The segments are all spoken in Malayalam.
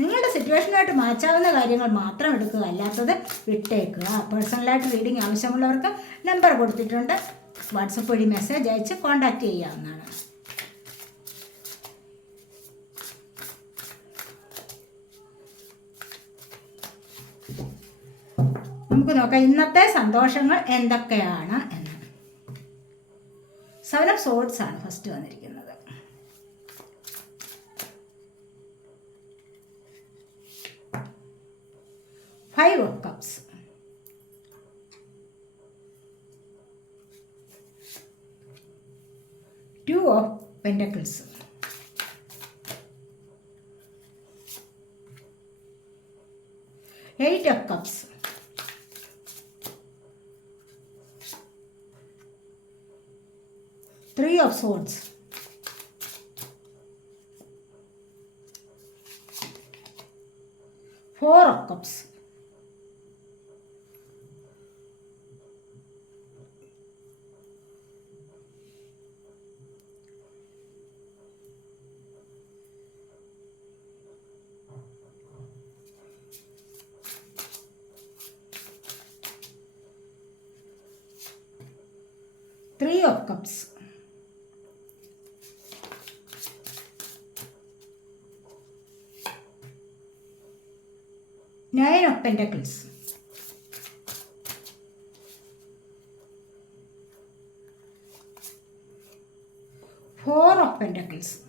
നിങ്ങളുടെ സിറ്റുവേഷനുമായിട്ട് മാച്ചാവുന്ന കാര്യങ്ങൾ മാത്രം എടുക്കുക അല്ലാത്തത് വിട്ടേക്കുക പേഴ്സണലായിട്ട് റീഡിംഗ് ആവശ്യമുള്ളവർക്ക് നമ്പർ കൊടുത്തിട്ടുണ്ട് വാട്സപ്പ് വഴി മെസ്സേജ് അയച്ച് കോൺടാക്റ്റ് ചെയ്യാവുന്നതാണ് നമുക്ക് നോക്കാം ഇന്നത്തെ സന്തോഷങ്ങൾ എന്തൊക്കെയാണ് എന്ന് സെവൻ ഓഫ് ആണ് ഫസ്റ്റ് വന്നിരിക്കുന്നത് Five of Cups. Two of Pentacles. Eight of Cups. Three of Swords. Four of Cups. of Cups. Nine of Pentacles. Four of Pentacles.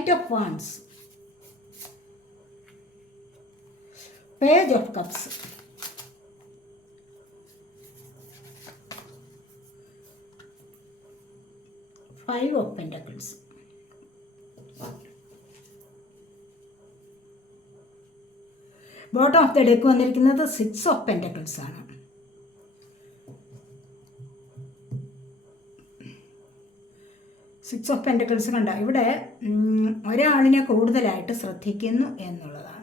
Knight of wands page of cups five of pentacles bottom of the deck വന്നിരിക്കുന്നത് സിക്സ് ഓഫ് പെൻറ്റക്കിൾസ് ആണ് സിക്സ് ഓഫ് പെൻറ്റക്കിൾസ് കണ്ട ഇവിടെ ഒരാളിനെ കൂടുതലായിട്ട് ശ്രദ്ധിക്കുന്നു എന്നുള്ളതാണ്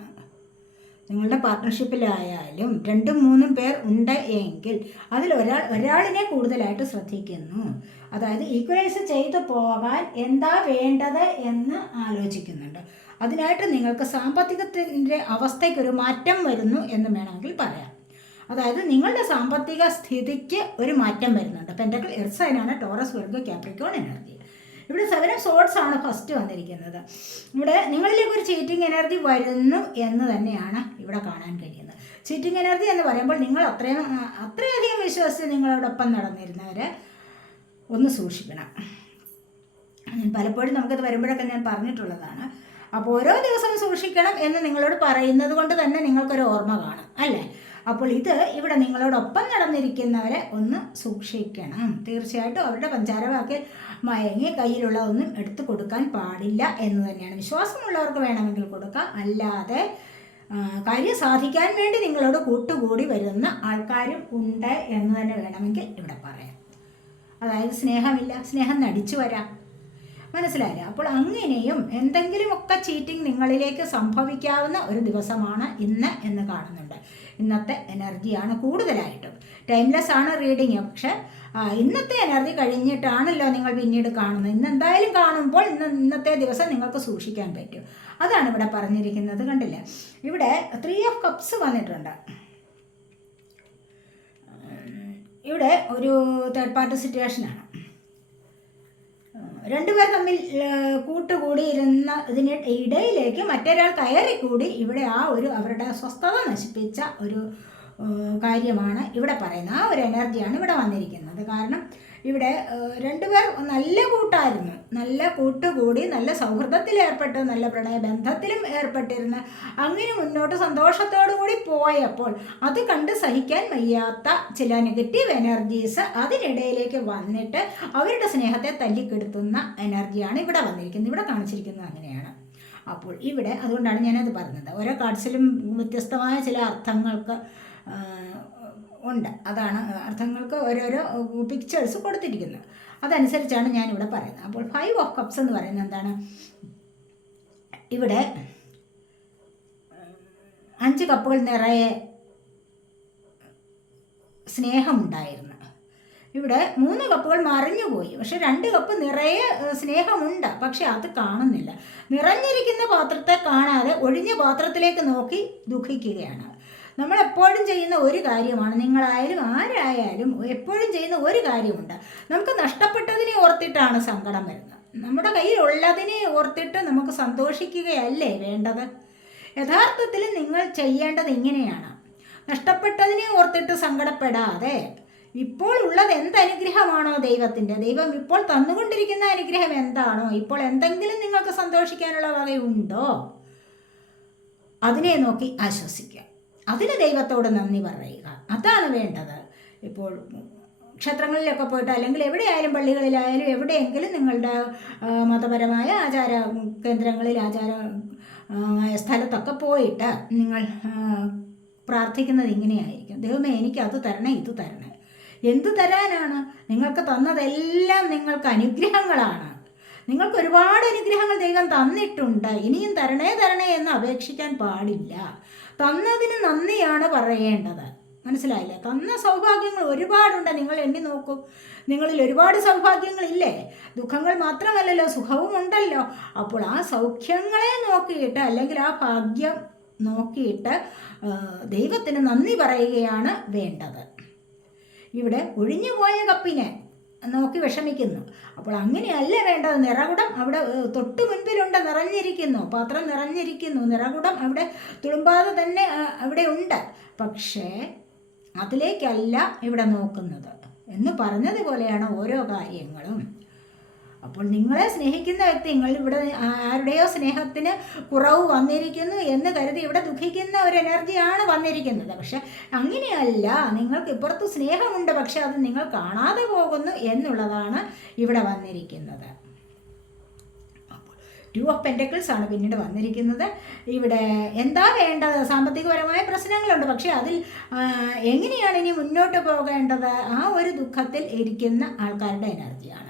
നിങ്ങളുടെ പാർട്ട്ണർഷിപ്പിലായാലും രണ്ടും മൂന്നും പേർ ഉണ്ട് എങ്കിൽ അതിൽ ഒരാൾ ഒരാളിനെ കൂടുതലായിട്ട് ശ്രദ്ധിക്കുന്നു അതായത് ഈക്വലൈസ് ചെയ്തു പോകാൻ എന്താ വേണ്ടത് എന്ന് ആലോചിക്കുന്നുണ്ട് അതിനായിട്ട് നിങ്ങൾക്ക് സാമ്പത്തികത്തിൻ്റെ അവസ്ഥയ്ക്കൊരു മാറ്റം വരുന്നു എന്ന് വേണമെങ്കിൽ പറയാം അതായത് നിങ്ങളുടെ സാമ്പത്തിക സ്ഥിതിക്ക് ഒരു മാറ്റം വരുന്നുണ്ട് പെൻറ്റക്കിൾ എർസൈനാണ് ടോറസ് വർഗ് ക്യാപ്രിക്കോൺ എനർജി ഇവിടെ സെവൻ ഓഫ് ആണ് ഫസ്റ്റ് വന്നിരിക്കുന്നത് ഇവിടെ നിങ്ങളിലേക്ക് ഒരു ചീറ്റിംഗ് എനർജി വരുന്നു എന്ന് തന്നെയാണ് ഇവിടെ കാണാൻ കഴിയുന്നത് ചീറ്റിംഗ് എനർജി എന്ന് പറയുമ്പോൾ നിങ്ങൾ അത്രയും അത്രയധികം വിശ്വസിച്ച് നിങ്ങളോടൊപ്പം നടന്നിരുന്നവർ ഒന്ന് സൂക്ഷിക്കണം പലപ്പോഴും നമുക്കത് വരുമ്പോഴൊക്കെ ഞാൻ പറഞ്ഞിട്ടുള്ളതാണ് അപ്പോൾ ഓരോ ദിവസവും സൂക്ഷിക്കണം എന്ന് നിങ്ങളോട് പറയുന്നത് കൊണ്ട് തന്നെ നിങ്ങൾക്കൊരു ഓർമ്മ കാണും അല്ലേ അപ്പോൾ ഇത് ഇവിടെ നിങ്ങളോടൊപ്പം നടന്നിരിക്കുന്നവരെ ഒന്ന് സൂക്ഷിക്കണം തീർച്ചയായിട്ടും അവരുടെ പഞ്ചാരവാക്യ മയങ്ങി കയ്യിലുള്ളതൊന്നും എടുത്തു കൊടുക്കാൻ പാടില്ല എന്ന് തന്നെയാണ് വിശ്വാസമുള്ളവർക്ക് വേണമെങ്കിൽ കൊടുക്കാം അല്ലാതെ കാര്യം സാധിക്കാൻ വേണ്ടി നിങ്ങളോട് കൂട്ടുകൂടി വരുന്ന ആൾക്കാരും ഉണ്ട് എന്ന് തന്നെ വേണമെങ്കിൽ ഇവിടെ പറയാം അതായത് സ്നേഹമില്ല സ്നേഹം നടിച്ചു വരാം മനസ്സിലായില്ല അപ്പോൾ അങ്ങനെയും എന്തെങ്കിലുമൊക്കെ ചീറ്റിംഗ് നിങ്ങളിലേക്ക് സംഭവിക്കാവുന്ന ഒരു ദിവസമാണ് ഇന്ന് എന്ന് കാണുന്നുണ്ട് ഇന്നത്തെ എനർജിയാണ് കൂടുതലായിട്ടും ടൈംലെസ് ആണ് റീഡിങ് പക്ഷെ ഇന്നത്തെ എനർജി കഴിഞ്ഞിട്ടാണല്ലോ നിങ്ങൾ പിന്നീട് കാണുന്നത് ഇന്ന് എന്തായാലും കാണുമ്പോൾ ഇന്ന് ഇന്നത്തെ ദിവസം നിങ്ങൾക്ക് സൂക്ഷിക്കാൻ പറ്റും അതാണ് ഇവിടെ പറഞ്ഞിരിക്കുന്നത് കണ്ടില്ല ഇവിടെ ത്രീ ഓഫ് കപ്സ് വന്നിട്ടുണ്ട് ഇവിടെ ഒരു തേർഡ് പാർട്ടി സിറ്റുവേഷനാണ് രണ്ടുപേർ തമ്മിൽ കൂട്ടുകൂടിയിരുന്ന ഇതിന് ഇടയിലേക്ക് മറ്റൊരാൾ കയറിക്കൂടി ഇവിടെ ആ ഒരു അവരുടെ സ്വസ്ഥത നശിപ്പിച്ച ഒരു കാര്യമാണ് ഇവിടെ പറയുന്നത് ആ ഒരു എനർജിയാണ് ഇവിടെ വന്നിരിക്കുന്നത് കാരണം ഇവിടെ രണ്ടുപേർ നല്ല കൂട്ടായിരുന്നു നല്ല കൂട്ടുകൂടി നല്ല സൗഹൃദത്തിൽ ഏർപ്പെട്ട് നല്ല പ്രണയബന്ധത്തിലും ഏർപ്പെട്ടിരുന്ന് അങ്ങനെ മുന്നോട്ട് സന്തോഷത്തോടു കൂടി പോയപ്പോൾ അത് കണ്ട് സഹിക്കാൻ വയ്യാത്ത ചില നെഗറ്റീവ് എനർജീസ് അതിനിടയിലേക്ക് വന്നിട്ട് അവരുടെ സ്നേഹത്തെ തല്ലിക്കെടുത്തുന്ന എനർജിയാണ് ഇവിടെ വന്നിരിക്കുന്നത് ഇവിടെ കാണിച്ചിരിക്കുന്നത് അങ്ങനെയാണ് അപ്പോൾ ഇവിടെ അതുകൊണ്ടാണ് ഞാനത് പറഞ്ഞത് ഓരോ കാർഡ്സിലും വ്യത്യസ്തമായ ചില അർത്ഥങ്ങൾക്ക് ഉണ്ട് അതാണ് അർത്ഥങ്ങൾക്ക് ഓരോരോ പിക്ചേഴ്സ് കൊടുത്തിരിക്കുന്നത് അതനുസരിച്ചാണ് ഞാനിവിടെ പറയുന്നത് അപ്പോൾ ഫൈവ് ഓഫ് കപ്സ് എന്ന് പറയുന്നത് എന്താണ് ഇവിടെ അഞ്ച് കപ്പുകൾ നിറയെ സ്നേഹമുണ്ടായിരുന്നു ഇവിടെ മൂന്ന് കപ്പുകൾ മറിഞ്ഞുപോയി പക്ഷെ രണ്ട് കപ്പ് നിറയെ സ്നേഹമുണ്ട് പക്ഷെ അത് കാണുന്നില്ല നിറഞ്ഞിരിക്കുന്ന പാത്രത്തെ കാണാതെ ഒഴിഞ്ഞ പാത്രത്തിലേക്ക് നോക്കി ദുഃഖിക്കുകയാണ് നമ്മൾ എപ്പോഴും ചെയ്യുന്ന ഒരു കാര്യമാണ് നിങ്ങളായാലും ആരായാലും എപ്പോഴും ചെയ്യുന്ന ഒരു കാര്യമുണ്ട് നമുക്ക് നഷ്ടപ്പെട്ടതിനെ ഓർത്തിട്ടാണ് സങ്കടം വരുന്നത് നമ്മുടെ കയ്യിലുള്ളതിനെ ഓർത്തിട്ട് നമുക്ക് സന്തോഷിക്കുകയല്ലേ വേണ്ടത് യഥാർത്ഥത്തിൽ നിങ്ങൾ ചെയ്യേണ്ടത് ഇങ്ങനെയാണ് നഷ്ടപ്പെട്ടതിനെ ഓർത്തിട്ട് സങ്കടപ്പെടാതെ ഇപ്പോൾ ഉള്ളത് എന്ത് അനുഗ്രഹമാണോ ദൈവത്തിൻ്റെ ദൈവം ഇപ്പോൾ തന്നുകൊണ്ടിരിക്കുന്ന അനുഗ്രഹം എന്താണോ ഇപ്പോൾ എന്തെങ്കിലും നിങ്ങൾക്ക് സന്തോഷിക്കാനുള്ള വകയുണ്ടോ അതിനെ നോക്കി ആശ്വസിക്കുക അതിന് ദൈവത്തോട് നന്ദി പറയുക അതാണ് വേണ്ടത് ഇപ്പോൾ ക്ഷേത്രങ്ങളിലൊക്കെ പോയിട്ട് അല്ലെങ്കിൽ എവിടെയായാലും പള്ളികളിലായാലും എവിടെയെങ്കിലും നിങ്ങളുടെ മതപരമായ ആചാര കേന്ദ്രങ്ങളിൽ ആചാര സ്ഥലത്തൊക്കെ പോയിട്ട് നിങ്ങൾ പ്രാർത്ഥിക്കുന്നത് ഇങ്ങനെയായിരിക്കും ദൈവമേ എനിക്ക് അത് തരണേ ഇത് തരണേ എന്ത് തരാനാണ് നിങ്ങൾക്ക് തന്നതെല്ലാം നിങ്ങൾക്ക് അനുഗ്രഹങ്ങളാണ് നിങ്ങൾക്ക് ഒരുപാട് അനുഗ്രഹങ്ങൾ ദൈവം തന്നിട്ടുണ്ട് ഇനിയും തരണേ തരണേ എന്ന് അപേക്ഷിക്കാൻ പാടില്ല തന്നതിന് നന്ദിയാണ് പറയേണ്ടത് മനസ്സിലായില്ലേ തന്ന സൗഭാഗ്യങ്ങൾ ഒരുപാടുണ്ട് നിങ്ങൾ എണ്ണി നോക്കൂ നിങ്ങളിൽ ഒരുപാട് സൗഭാഗ്യങ്ങളില്ലേ ദുഃഖങ്ങൾ മാത്രമല്ലല്ലോ സുഖവും ഉണ്ടല്ലോ അപ്പോൾ ആ സൗഖ്യങ്ങളെ നോക്കിയിട്ട് അല്ലെങ്കിൽ ആ ഭാഗ്യം നോക്കിയിട്ട് ദൈവത്തിന് നന്ദി പറയുകയാണ് വേണ്ടത് ഇവിടെ ഒഴിഞ്ഞുപോയ കപ്പിനെ നോക്കി വിഷമിക്കുന്നു അപ്പോൾ അങ്ങനെയല്ല വേണ്ടത് നിറകുടം അവിടെ തൊട്ട് മുൻപിലുണ്ട് നിറഞ്ഞിരിക്കുന്നു പാത്രം നിറഞ്ഞിരിക്കുന്നു നിറകുടം അവിടെ തുളുമ്പാതെ തന്നെ അവിടെ ഉണ്ട് പക്ഷേ അതിലേക്കല്ല ഇവിടെ നോക്കുന്നത് എന്ന് പറഞ്ഞതുപോലെയാണ് ഓരോ കാര്യങ്ങളും അപ്പോൾ നിങ്ങളെ സ്നേഹിക്കുന്ന വ്യക്തി നിങ്ങൾ ഇവിടെ ആരുടെയോ സ്നേഹത്തിന് കുറവ് വന്നിരിക്കുന്നു എന്ന് കരുതി ഇവിടെ ദുഃഖിക്കുന്ന ഒരു എനർജിയാണ് വന്നിരിക്കുന്നത് പക്ഷെ അങ്ങനെയല്ല നിങ്ങൾക്ക് ഇപ്പുറത്ത് സ്നേഹമുണ്ട് പക്ഷെ അത് നിങ്ങൾ കാണാതെ പോകുന്നു എന്നുള്ളതാണ് ഇവിടെ വന്നിരിക്കുന്നത് ടു ഓഫ് പെൻറ്റക്കിൾസ് ആണ് പിന്നീട് വന്നിരിക്കുന്നത് ഇവിടെ എന്താ വേണ്ടത് സാമ്പത്തികപരമായ പ്രശ്നങ്ങളുണ്ട് പക്ഷേ അതിൽ എങ്ങനെയാണ് ഇനി മുന്നോട്ട് പോകേണ്ടത് ആ ഒരു ദുഃഖത്തിൽ ഇരിക്കുന്ന ആൾക്കാരുടെ എനർജിയാണ്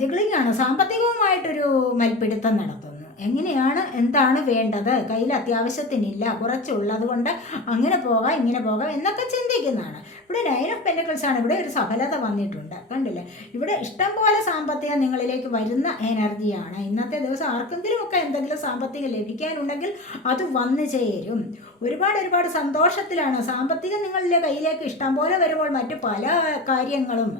ജഗ്ലിംഗാണ് സാമ്പത്തികവുമായിട്ടൊരു മൽപ്പിടുത്തം നടത്തുന്നു എങ്ങനെയാണ് എന്താണ് വേണ്ടത് കയ്യിൽ അത്യാവശ്യത്തിനില്ല കുറച്ചുള്ളത് കൊണ്ട് അങ്ങനെ പോകാം ഇങ്ങനെ പോകാം എന്നൊക്കെ ചിന്തിക്കുന്നതാണ് ഇവിടെ നയൻ ഓഫ് പെൻറ്റക്കിൾസ് ആണ് ഇവിടെ ഒരു സഫലത വന്നിട്ടുണ്ട് കണ്ടില്ലേ ഇവിടെ ഇഷ്ടംപോലെ സാമ്പത്തികം നിങ്ങളിലേക്ക് വരുന്ന എനർജിയാണ് ഇന്നത്തെ ദിവസം ആർക്കെങ്കിലും ഒക്കെ എന്തെങ്കിലും സാമ്പത്തികം ലഭിക്കാനുണ്ടെങ്കിൽ അത് വന്നു ചേരും ഒരുപാട് ഒരുപാട് സന്തോഷത്തിലാണ് സാമ്പത്തികം നിങ്ങളുടെ കയ്യിലേക്ക് ഇഷ്ടംപോലെ വരുമ്പോൾ മറ്റ് പല കാര്യങ്ങളും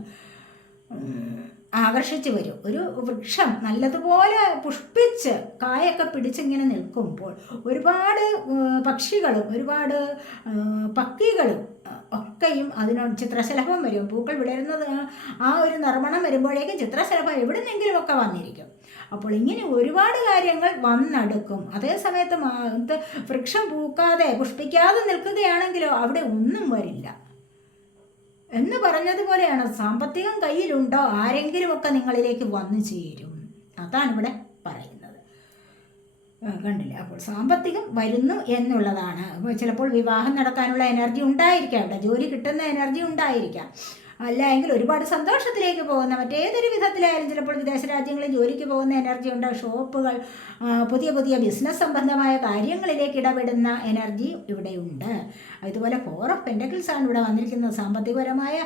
ആകർഷിച്ച് വരും ഒരു വൃക്ഷം നല്ലതുപോലെ പുഷ്പിച്ച് കായൊക്കെ പിടിച്ചിങ്ങനെ നിൽക്കുമ്പോൾ ഒരുപാട് പക്ഷികളും ഒരുപാട് പക്കികളും ഒക്കെയും അതിനോട് ചിത്രശലഭം വരും പൂക്കൾ വിടരുന്നത് ആ ഒരു നിർമ്മണം വരുമ്പോഴേക്കും ചിത്രശലഭം എവിടെന്നെങ്കിലുമൊക്കെ വന്നിരിക്കും അപ്പോൾ ഇങ്ങനെ ഒരുപാട് കാര്യങ്ങൾ വന്നടുക്കും അതേ സമയത്ത് വൃക്ഷം പൂക്കാതെ പുഷ്പിക്കാതെ നിൽക്കുകയാണെങ്കിലോ അവിടെ ഒന്നും വരില്ല എന്ന് പറഞ്ഞതുപോലെയാണ് സാമ്പത്തികം കയ്യിലുണ്ടോ ആരെങ്കിലുമൊക്കെ നിങ്ങളിലേക്ക് വന്നു ചേരും അതാണ് ഇവിടെ പറയുന്നത് കണ്ടില്ലേ അപ്പോൾ സാമ്പത്തികം വരുന്നു എന്നുള്ളതാണ് ചിലപ്പോൾ വിവാഹം നടക്കാനുള്ള എനർജി ഉണ്ടായിരിക്കാം അവിടെ ജോലി കിട്ടുന്ന എനർജി ഉണ്ടായിരിക്കാം അല്ലെങ്കിൽ ഒരുപാട് സന്തോഷത്തിലേക്ക് പോകുന്ന മറ്റേതൊരു വിധത്തിലായാലും ചിലപ്പോൾ വിദേശ രാജ്യങ്ങളിൽ ജോലിക്ക് പോകുന്ന എനർജി ഉണ്ട് ഷോപ്പുകൾ പുതിയ പുതിയ ബിസിനസ് സംബന്ധമായ കാര്യങ്ങളിലേക്ക് ഇടപെടുന്ന എനർജി ഇവിടെയുണ്ട് ഇതുപോലെ ഫോർ ഓഫ് പെൻഡക്കിൾസാണ് ഇവിടെ വന്നിരിക്കുന്നത് സാമ്പത്തികപരമായ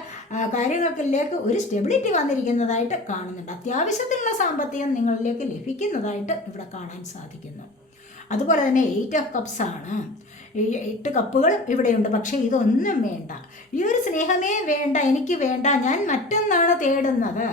കാര്യങ്ങൾക്കിലേക്ക് ഒരു സ്റ്റെബിലിറ്റി വന്നിരിക്കുന്നതായിട്ട് കാണുന്നുണ്ട് അത്യാവശ്യത്തിനുള്ള സാമ്പത്തികം നിങ്ങളിലേക്ക് ലഭിക്കുന്നതായിട്ട് ഇവിടെ കാണാൻ സാധിക്കുന്നു അതുപോലെ തന്നെ എയ്റ്റ് ഓഫ് കപ്സ് ആണ് ഈ എട്ട് കപ്പുകൾ ഇവിടെയുണ്ട് പക്ഷേ ഇതൊന്നും വേണ്ട ഈ ഒരു സ്നേഹമേ വേണ്ട എനിക്ക് വേണ്ട ഞാൻ മറ്റൊന്നാണ് തേടുന്നത്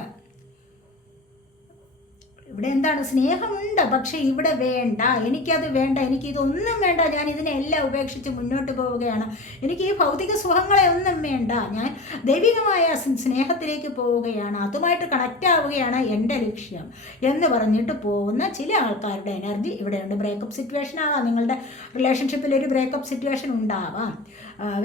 ഇവിടെ എന്താണ് സ്നേഹമുണ്ട് പക്ഷെ ഇവിടെ വേണ്ട എനിക്കത് വേണ്ട എനിക്ക് ഇതൊന്നും വേണ്ട ഞാൻ ഇതിനെല്ലാം ഉപേക്ഷിച്ച് മുന്നോട്ട് പോവുകയാണ് എനിക്ക് ഈ ഭൗതിക സുഖങ്ങളെ ഒന്നും വേണ്ട ഞാൻ ദൈവികമായ സ്നേഹത്തിലേക്ക് പോവുകയാണ് അതുമായിട്ട് കണക്റ്റ് ആവുകയാണ് എൻ്റെ ലക്ഷ്യം എന്ന് പറഞ്ഞിട്ട് പോകുന്ന ചില ആൾക്കാരുടെ എനർജി ഇവിടെയുണ്ട് ബ്രേക്കപ്പ് സിറ്റുവേഷൻ ആവാം നിങ്ങളുടെ റിലേഷൻഷിപ്പിൽ ഒരു ബ്രേക്കപ്പ് സിറ്റുവേഷൻ ഉണ്ടാവാം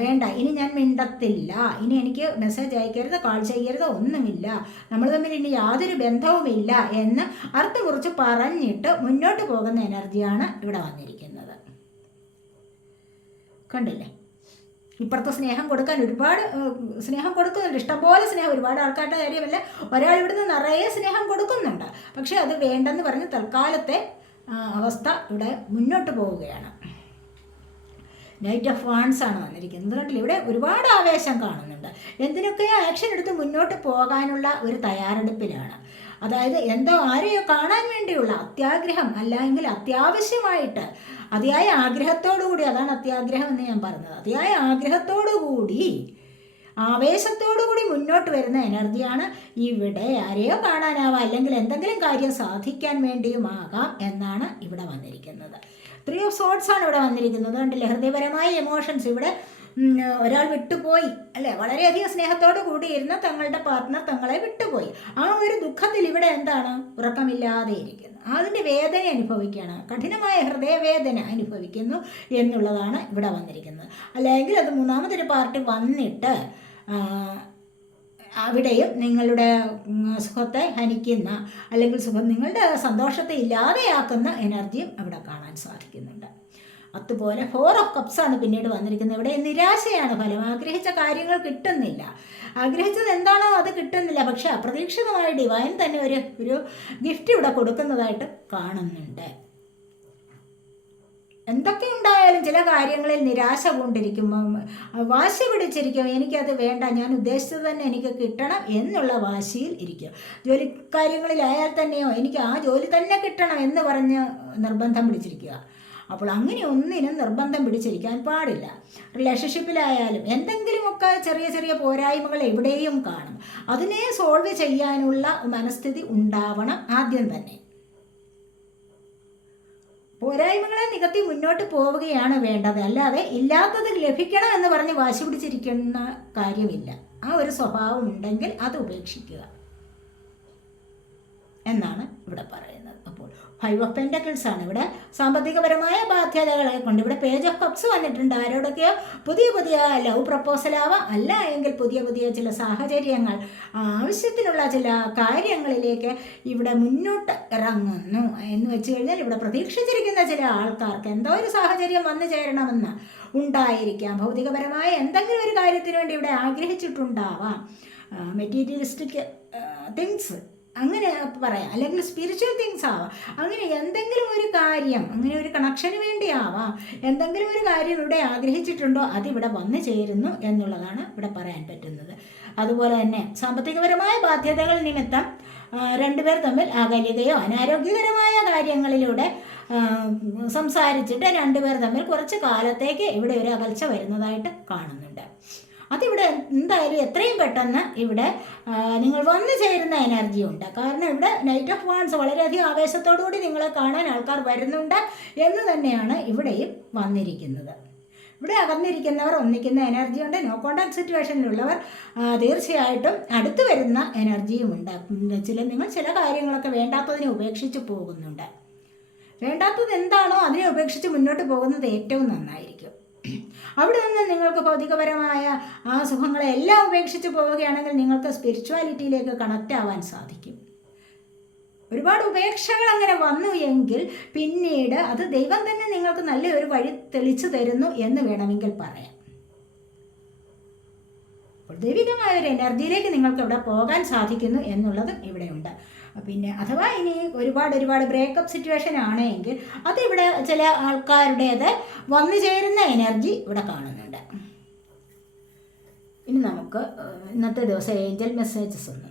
വേണ്ട ഇനി ഞാൻ മിണ്ടത്തില്ല ഇനി എനിക്ക് മെസ്സേജ് അയക്കരുത് കാൾ ചെയ്യരുത് ഒന്നുമില്ല നമ്മൾ തമ്മിൽ ഇനി യാതൊരു ബന്ധവുമില്ല എന്ന് അർത്ഥം കുറിച്ച് പറഞ്ഞിട്ട് മുന്നോട്ട് പോകുന്ന എനർജിയാണ് ഇവിടെ വന്നിരിക്കുന്നത് കണ്ടില്ലേ ഇപ്പുറത്തെ സ്നേഹം കൊടുക്കാൻ ഒരുപാട് സ്നേഹം കൊടുക്കുന്നുണ്ട് ഇഷ്ടംപോലെ സ്നേഹം ഒരുപാട് ആൾക്കാരുടെ കാര്യമല്ല ഒരാൾ ഇവിടുന്ന് നിറയെ സ്നേഹം കൊടുക്കുന്നുണ്ട് പക്ഷേ അത് വേണ്ടെന്ന് പറഞ്ഞ് തൽക്കാലത്തെ അവസ്ഥ ഇവിടെ മുന്നോട്ട് പോവുകയാണ് നൈറ്റ് ഓഫ് വാൺസ് ആണ് വന്നിരിക്കുന്നത് എന്തുകൊണ്ടില്ല ഇവിടെ ഒരുപാട് ആവേശം കാണുന്നുണ്ട് എന്തിനൊക്കെയോ ആക്ഷൻ എടുത്ത് മുന്നോട്ട് പോകാനുള്ള ഒരു തയ്യാറെടുപ്പിലാണ് അതായത് എന്തോ ആരെയോ കാണാൻ വേണ്ടിയുള്ള അത്യാഗ്രഹം അല്ലെങ്കിൽ അത്യാവശ്യമായിട്ട് അതിയായ ആഗ്രഹത്തോടു കൂടി അതാണ് അത്യാഗ്രഹം എന്ന് ഞാൻ പറഞ്ഞത് അതിയായ ആഗ്രഹത്തോടു കൂടി ആവേശത്തോടു കൂടി മുന്നോട്ട് വരുന്ന എനർജിയാണ് ഇവിടെ ആരെയോ കാണാനാവാം അല്ലെങ്കിൽ എന്തെങ്കിലും കാര്യം സാധിക്കാൻ വേണ്ടിയുമാകാം എന്നാണ് ഇവിടെ വന്നിരിക്കുന്നത് ത്രീ ഓഫ് സോട്ട്സ് ആണ് ഇവിടെ വന്നിരിക്കുന്നത് കണ്ടില്ലേ ഹൃദയപരമായ എമോഷൻസ് ഇവിടെ ഒരാൾ വിട്ടുപോയി അല്ലേ വളരെയധികം സ്നേഹത്തോട് കൂടിയിരുന്ന തങ്ങളുടെ പാർട്ട്ണർ തങ്ങളെ വിട്ടുപോയി ആ ഒരു ദുഃഖത്തിൽ ഇവിടെ എന്താണ് ഉറക്കമില്ലാതെ ഇരിക്കുന്നു അതിൻ്റെ വേദന അനുഭവിക്കുകയാണ് കഠിനമായ ഹൃദയവേദന അനുഭവിക്കുന്നു എന്നുള്ളതാണ് ഇവിടെ വന്നിരിക്കുന്നത് അല്ലെങ്കിൽ അത് മൂന്നാമതൊരു പാർട്ടി വന്നിട്ട് അവിടെയും നിങ്ങളുടെ സുഖത്തെ ഹനിക്കുന്ന അല്ലെങ്കിൽ സുഖം നിങ്ങളുടെ സന്തോഷത്തെ ഇല്ലാതെയാക്കുന്ന എനർജിയും അവിടെ കാണാൻ സാധിക്കുന്നുണ്ട് അതുപോലെ ഫോർ ഓഫ് കപ്സ് ആണ് പിന്നീട് വന്നിരിക്കുന്നത് ഇവിടെ നിരാശയാണ് ഫലം ആഗ്രഹിച്ച കാര്യങ്ങൾ കിട്ടുന്നില്ല ആഗ്രഹിച്ചത് എന്താണോ അത് കിട്ടുന്നില്ല പക്ഷേ അപ്രതീക്ഷിതമായ ഡിവൈൻ തന്നെ ഒരു ഒരു ഗിഫ്റ്റ് ഇവിടെ കൊടുക്കുന്നതായിട്ട് കാണുന്നുണ്ട് എന്തൊക്കെ ഉണ്ടായാലും ചില കാര്യങ്ങളിൽ നിരാശ കൊണ്ടിരിക്കും വാശി പിടിച്ചിരിക്കും എനിക്കത് വേണ്ട ഞാൻ ഉദ്ദേശിച്ചത് തന്നെ എനിക്ക് കിട്ടണം എന്നുള്ള വാശിയിൽ ഇരിക്കും ജോലി കാര്യങ്ങളിലായാൽ തന്നെയോ എനിക്ക് ആ ജോലി തന്നെ കിട്ടണം എന്ന് പറഞ്ഞ് നിർബന്ധം പിടിച്ചിരിക്കുക അപ്പോൾ അങ്ങനെ ഒന്നിനും നിർബന്ധം പിടിച്ചിരിക്കാൻ പാടില്ല റിലേഷൻഷിപ്പിലായാലും എന്തെങ്കിലുമൊക്കെ ചെറിയ ചെറിയ പോരായ്മകൾ എവിടെയും കാണും അതിനെ സോൾവ് ചെയ്യാനുള്ള മനസ്ഥിതി ഉണ്ടാവണം ആദ്യം തന്നെ പോരായ്മകളെ നികത്തി മുന്നോട്ട് പോവുകയാണ് വേണ്ടത് അല്ലാതെ ഇല്ലാത്തത് ലഭിക്കണം എന്ന് പറഞ്ഞ് വാശി പിടിച്ചിരിക്കുന്ന കാര്യമില്ല ആ ഒരു സ്വഭാവം ഉണ്ടെങ്കിൽ അത് ഉപേക്ഷിക്കുക എന്നാണ് ഇവിടെ പറയുന്നത് അപ്പോൾ ഫൈവ് ഓഫ് പെൻറ്റക്കിൾസ് ആണ് ഇവിടെ സാമ്പത്തികപരമായ ബാധ്യതകളെ കൊണ്ട് ഇവിടെ പേജ് ഓഫ് കപ്സ് വന്നിട്ടുണ്ട് ആരോടൊക്കെയോ പുതിയ പുതിയ ലവ് പ്രപ്പോസലാവാം അല്ല എങ്കിൽ പുതിയ പുതിയ ചില സാഹചര്യങ്ങൾ ആവശ്യത്തിനുള്ള ചില കാര്യങ്ങളിലേക്ക് ഇവിടെ മുന്നോട്ട് ഇറങ്ങുന്നു എന്ന് വെച്ച് കഴിഞ്ഞാൽ ഇവിടെ പ്രതീക്ഷിച്ചിരിക്കുന്ന ചില ആൾക്കാർക്ക് എന്തോ ഒരു സാഹചര്യം വന്നു ചേരണമെന്ന് ഉണ്ടായിരിക്കാം ഭൗതികപരമായ എന്തെങ്കിലും ഒരു കാര്യത്തിന് വേണ്ടി ഇവിടെ ആഗ്രഹിച്ചിട്ടുണ്ടാവാം മെറ്റീരിയലിസ്റ്റിക് തിങ്സ് അങ്ങനെ പറയാം അല്ലെങ്കിൽ സ്പിരിച്വൽ തിങ്സ് ആവാം അങ്ങനെ എന്തെങ്കിലും ഒരു കാര്യം അങ്ങനെ ഒരു കണക്ഷന് വേണ്ടി ആവാം എന്തെങ്കിലും ഒരു കാര്യം ഇവിടെ ആഗ്രഹിച്ചിട്ടുണ്ടോ അതിവിടെ വന്നു ചേരുന്നു എന്നുള്ളതാണ് ഇവിടെ പറയാൻ പറ്റുന്നത് അതുപോലെ തന്നെ സാമ്പത്തികപരമായ ബാധ്യതകൾ നിമിത്തം രണ്ടുപേർ തമ്മിൽ അകലുകയോ അനാരോഗ്യകരമായ കാര്യങ്ങളിലൂടെ സംസാരിച്ചിട്ട് രണ്ടുപേർ തമ്മിൽ കുറച്ച് കാലത്തേക്ക് ഇവിടെ ഒരു അകൽച്ച വരുന്നതായിട്ട് കാണുന്നുണ്ട് അതിവിടെ എന്തായാലും എത്രയും പെട്ടെന്ന് ഇവിടെ നിങ്ങൾ വന്നു ചേരുന്ന എനർജി ഉണ്ട് കാരണം ഇവിടെ നൈറ്റ് ഓഫ് വാൺസ് വളരെയധികം ആവേശത്തോടുകൂടി നിങ്ങളെ കാണാൻ ആൾക്കാർ വരുന്നുണ്ട് എന്ന് തന്നെയാണ് ഇവിടെയും വന്നിരിക്കുന്നത് ഇവിടെ അകന്നിരിക്കുന്നവർ ഒന്നിക്കുന്ന എനർജി ഉണ്ട് നോ കോണ്ടാക്ട് സിറ്റുവേഷനിലുള്ളവർ തീർച്ചയായിട്ടും അടുത്തു വരുന്ന ഉണ്ട് ചില നിങ്ങൾ ചില കാര്യങ്ങളൊക്കെ വേണ്ടാത്തതിനെ ഉപേക്ഷിച്ച് പോകുന്നുണ്ട് വേണ്ടാത്തത് എന്താണോ അതിനെ ഉപേക്ഷിച്ച് മുന്നോട്ട് പോകുന്നത് ഏറ്റവും നന്നായിരിക്കും അവിടെ നിന്ന് നിങ്ങൾക്ക് ഭൗതികപരമായ ആ സുഖങ്ങളെല്ലാം ഉപേക്ഷിച്ച് പോവുകയാണെങ്കിൽ നിങ്ങൾക്ക് സ്പിരിച്വാലിറ്റിയിലേക്ക് കണക്റ്റ് ആവാൻ സാധിക്കും ഒരുപാട് ഉപേക്ഷകൾ അങ്ങനെ വന്നു എങ്കിൽ പിന്നീട് അത് ദൈവം തന്നെ നിങ്ങൾക്ക് നല്ലൊരു വഴി തെളിച്ചു തരുന്നു എന്ന് വേണമെങ്കിൽ പറയാം ദൈവികമായ ഒരു എനർജിയിലേക്ക് നിങ്ങൾക്ക് ഇവിടെ പോകാൻ സാധിക്കുന്നു എന്നുള്ളതും ഇവിടെയുണ്ട് പിന്നെ അഥവാ ഇനി ഒരുപാട് ഒരുപാട് ബ്രേക്കപ്പ് സിറ്റുവേഷൻ ആണെങ്കിൽ അതിവിടെ ചില ആൾക്കാരുടേത് വന്നു ചേരുന്ന എനർജി ഇവിടെ കാണുന്നുണ്ട് ഇനി നമുക്ക് ഇന്നത്തെ ദിവസം ഏഞ്ചൽ മെസ്സേജസ് ഒന്ന്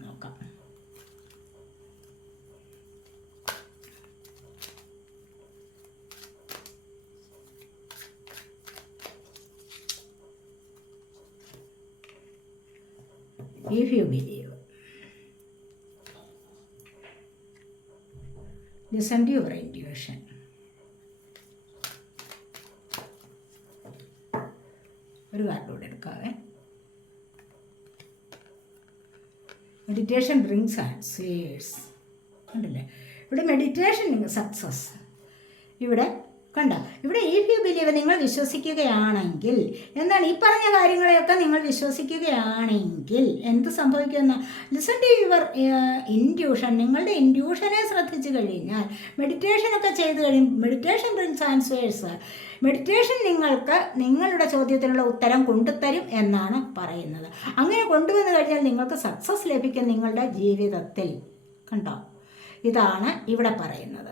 if you believe. Listen to your intuition. ഒരു കാർഡ് കൂടെ എടുക്കാവേ മെഡിറ്റേഷൻ ബ്രിങ്സ് ആൻഡ് സേഴ്സ് ഉണ്ടല്ലേ ഇവിടെ മെഡിറ്റേഷൻ സക്സസ് ഇവിടെ കണ്ടോ ഇവിടെ ഇഫ് യു ബിലീവ് നിങ്ങൾ വിശ്വസിക്കുകയാണെങ്കിൽ എന്താണ് ഈ പറഞ്ഞ കാര്യങ്ങളെയൊക്കെ നിങ്ങൾ വിശ്വസിക്കുകയാണെങ്കിൽ എന്ത് സംഭവിക്കുമെന്ന് ലിസൺ ടു യുവർ ഇൻഡ്യൂഷൻ നിങ്ങളുടെ ഇൻഡ്യൂഷനെ ശ്രദ്ധിച്ചു കഴിഞ്ഞാൽ മെഡിറ്റേഷനൊക്കെ ചെയ്തു കഴിയുമ്പോൾ മെഡിറ്റേഷൻ ബ്രിങ്സ് ആൻസേഴ്സ് മെഡിറ്റേഷൻ നിങ്ങൾക്ക് നിങ്ങളുടെ ചോദ്യത്തിനുള്ള ഉത്തരം കൊണ്ടുതരും എന്നാണ് പറയുന്നത് അങ്ങനെ കൊണ്ടുവന്നു കഴിഞ്ഞാൽ നിങ്ങൾക്ക് സക്സസ് ലഭിക്കും നിങ്ങളുടെ ജീവിതത്തിൽ കണ്ടോ ഇതാണ് ഇവിടെ പറയുന്നത്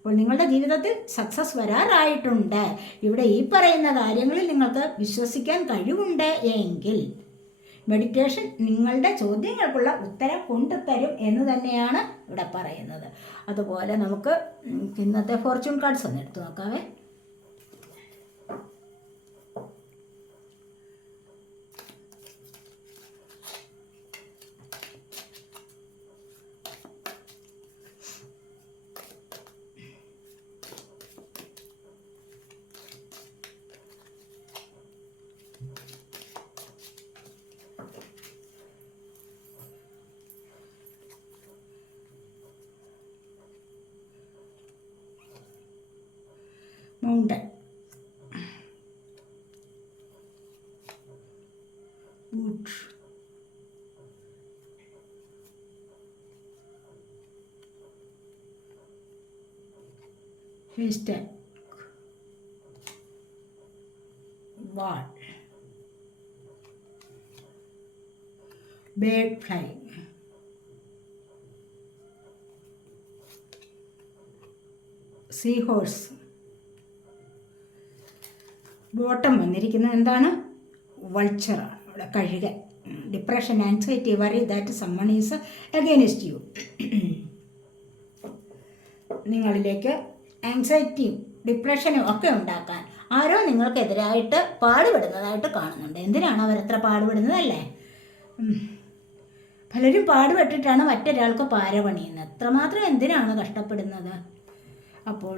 അപ്പോൾ നിങ്ങളുടെ ജീവിതത്തിൽ സക്സസ് വരാറായിട്ടുണ്ട് ഇവിടെ ഈ പറയുന്ന കാര്യങ്ങളിൽ നിങ്ങൾക്ക് വിശ്വസിക്കാൻ കഴിവുണ്ട് എങ്കിൽ മെഡിറ്റേഷൻ നിങ്ങളുടെ ചോദ്യങ്ങൾക്കുള്ള ഉത്തരം കൊണ്ടുതരും എന്ന് തന്നെയാണ് ഇവിടെ പറയുന്നത് അതുപോലെ നമുക്ക് ഇന്നത്തെ ഫോർച്യൂൺ കാർഡ്സ് ഒന്ന് എടുത്തു നോക്കാവേ ಉಂಡೆ boot haystack ball bird seahorse bottom വന്നിരിക്കുന്നത് എന്താണ് വൾച്ചറാണ് അവിടെ കഴുകൻ depression anxiety worry that summon is against you നിങ്ങളിലേക്ക് ആൻസൈറ്റിയും ഡിപ്രഷനും ഒക്കെ ഉണ്ടാക്കാൻ ആരോ നിങ്ങൾക്കെതിരായിട്ട് പാടുപെടുന്നതായിട്ട് കാണുന്നുണ്ട് എന്തിനാണ് അവരത്ര പാടുപെടുന്നതല്ലേ പലരും പാടുപെട്ടിട്ടാണ് മറ്റൊരാൾക്ക് പാരപണിയുന്നത് എത്രമാത്രം എന്തിനാണ് കഷ്ടപ്പെടുന്നത് അപ്പോൾ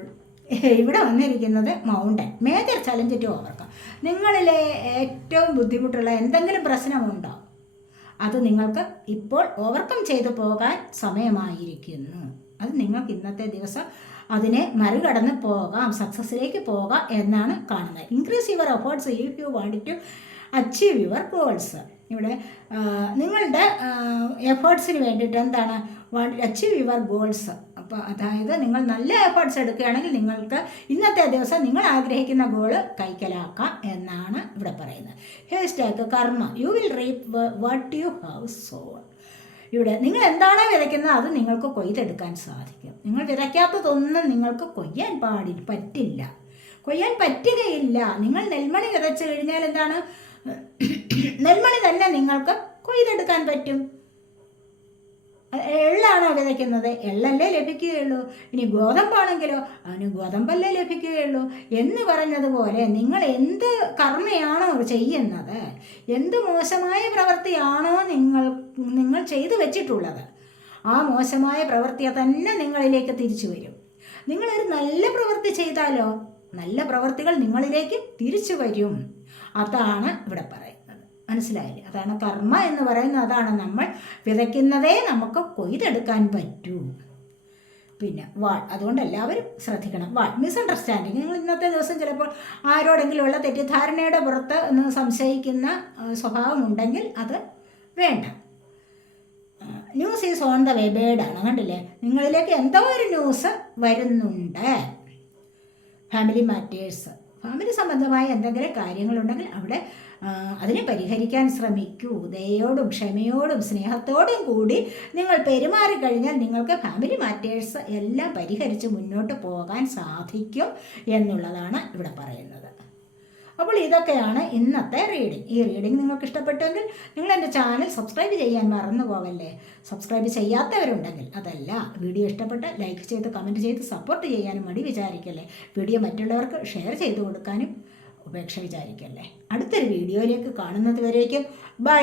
ഇവിടെ വന്നിരിക്കുന്നത് mountain major challenge to overcome നിങ്ങളിലെ ഏറ്റവും ബുദ്ധിമുട്ടുള്ള എന്തെങ്കിലും പ്രശ്നമുണ്ടോ അത് നിങ്ങൾക്ക് ഇപ്പോൾ ഓവർകം ചെയ്തു പോകാൻ സമയമായിരിക്കുന്നു അത് നിങ്ങൾക്ക് ഇന്നത്തെ ദിവസം അതിനെ മറികടന്ന് പോകാം സക്സസ്സിലേക്ക് പോകാം എന്നാണ് കാണുന്നത് increase your efforts if you want to achieve your goals ഇവിടെ നിങ്ങളുടെ എഫേർട്സിന് വേണ്ടിയിട്ട് എന്താണ് വാണ്ട് അച്ചീവ് യുവർ ഗോൾസ് അപ്പോൾ അതായത് നിങ്ങൾ നല്ല എഫേർട്സ് എടുക്കുകയാണെങ്കിൽ നിങ്ങൾക്ക് ഇന്നത്തെ ദിവസം നിങ്ങൾ ആഗ്രഹിക്കുന്ന ഗോൾ കൈക്കലാക്കാം എന്നാണ് ഇവിടെ പറയുന്നത് haystack karma you will reap what you have sown ഇവിടെ നിങ്ങൾ എന്താണോ വിതയ്ക്കുന്നത് അത് നിങ്ങൾക്ക് കൊയ്തെടുക്കാൻ സാധിക്കും നിങ്ങൾ വിതയ്ക്കാത്തതൊന്നും നിങ്ങൾക്ക് കൊയ്യാൻ പാടി പറ്റില്ല കൊയ്യാൻ പറ്റുകയില്ല നിങ്ങൾ നെൽമണി വിതച്ചു കഴിഞ്ഞാൽ എന്താണ് നെൽമണി തന്നെ നിങ്ങൾക്ക് കൊയ്തെടുക്കാൻ പറ്റും എള്ളാണ് വിതയ്ക്കുന്നത് എള്ളല്ലേ ലഭിക്കുകയുള്ളൂ ഇനി ഗോതമ്പാണെങ്കിലോ അവന് ഗോതമ്പല്ലേ ലഭിക്കുകയുള്ളൂ എന്ന് പറഞ്ഞതുപോലെ നിങ്ങൾ എന്ത് കർമ്മയാണോ ചെയ്യുന്നത് എന്ത് മോശമായ പ്രവൃത്തിയാണോ നിങ്ങൾ നിങ്ങൾ ചെയ്തു വെച്ചിട്ടുള്ളത് ആ മോശമായ പ്രവൃത്തിയെ തന്നെ നിങ്ങളിലേക്ക് തിരിച്ചു വരും നിങ്ങളൊരു നല്ല പ്രവൃത്തി ചെയ്താലോ നല്ല പ്രവൃത്തികൾ നിങ്ങളിലേക്ക് തിരിച്ചു വരും അതാണ് ഇവിടെ പറയുന്നത് മനസ്സിലായില്ലേ അതാണ് കർമ്മ എന്ന് പറയുന്നത് അതാണ് നമ്മൾ വിതയ്ക്കുന്നതേ നമുക്ക് കൊയ്തെടുക്കാൻ പറ്റൂ പിന്നെ വാൾ അതുകൊണ്ട് എല്ലാവരും ശ്രദ്ധിക്കണം വാൾ മിസ്അണ്ടർസ്റ്റാൻഡിങ് നിങ്ങൾ ഇന്നത്തെ ദിവസം ചിലപ്പോൾ ആരോടെങ്കിലുമുള്ള തെറ്റിദ്ധാരണയുടെ പുറത്ത് എന്ന് സംശയിക്കുന്ന സ്വഭാവമുണ്ടെങ്കിൽ അത് വേണ്ട news is on the way ബേഡാണ് കണ്ടില്ലേ നിങ്ങളിലേക്ക് എന്തോ ഒരു ന്യൂസ് വരുന്നുണ്ട് ഫാമിലി മാറ്റേഴ്സ് ഫാമിലി സംബന്ധമായ എന്തെങ്കിലും കാര്യങ്ങളുണ്ടെങ്കിൽ അവിടെ അതിനെ പരിഹരിക്കാൻ ശ്രമിക്കൂ ദയോടും ക്ഷമയോടും സ്നേഹത്തോടും കൂടി നിങ്ങൾ പെരുമാറിക്കഴിഞ്ഞാൽ നിങ്ങൾക്ക് ഫാമിലി മാറ്റേഴ്സ് എല്ലാം പരിഹരിച്ച് മുന്നോട്ട് പോകാൻ സാധിക്കും എന്നുള്ളതാണ് ഇവിടെ പറയുന്നത് അപ്പോൾ ഇതൊക്കെയാണ് ഇന്നത്തെ റീഡിംഗ് ഈ റീഡിംഗ് നിങ്ങൾക്ക് ഇഷ്ടപ്പെട്ടെങ്കിൽ നിങ്ങൾ എൻ്റെ ചാനൽ സബ്സ്ക്രൈബ് ചെയ്യാൻ മറന്നു പോവല്ലേ സബ്സ്ക്രൈബ് ചെയ്യാത്തവരുണ്ടെങ്കിൽ അതല്ല വീഡിയോ ഇഷ്ടപ്പെട്ട ലൈക്ക് ചെയ്ത് കമൻറ്റ് ചെയ്ത് സപ്പോർട്ട് ചെയ്യാനും മടി വിചാരിക്കല്ലേ വീഡിയോ മറ്റുള്ളവർക്ക് ഷെയർ ചെയ്ത് കൊടുക്കാനും ഉപേക്ഷ വിചാരിക്കല്ലേ അടുത്തൊരു വീഡിയോയിലേക്ക് കാണുന്നത് വരേക്കും ബൈ